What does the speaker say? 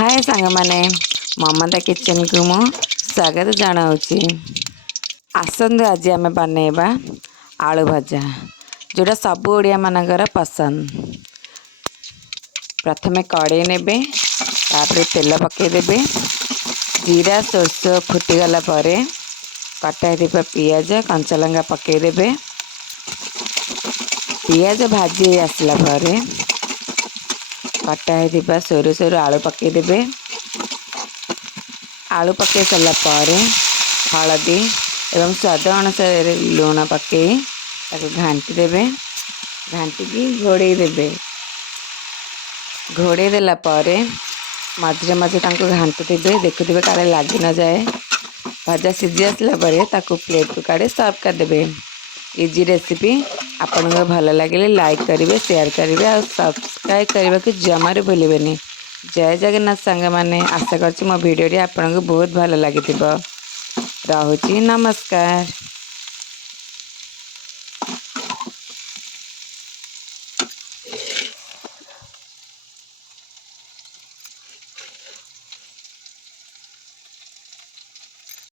हाय सांग माने ममता किचन को मु स्वागत जनाऊँगी। आसंतु आज आम बनैबा आलू भजा जोटा सब ओडिया मानकर पसंद। प्रथमे कड़े नेबे तापर तेल पकेदेबे जीरा सोरष फुटीगला कटा पियाज कंचा लंका पकेदेबे। पियाज भाजी आसला कटा सोरष आलू पकेदेबे। आलू पकई सारा हलदी एवं स्वाद अनुसार लुण पकई घाटी देबे। घाटिकी घोड़े देबे। घोड़े देला मझे मझे घाटुवे देखुवे काले लग न जाए। भजा सीझी आसला प्लेट को काढ़ी सर्व करदे। इजी रेसिपी आपन को भल लगे लाइक करेंगे, शेयर करेंगे और सब्सक्राइब करने को जमार भूलें। जय जगन्नाथ सांग माने आशा कर मो भिडियो आपन को बहुत भल लगी। रहुची नमस्कार।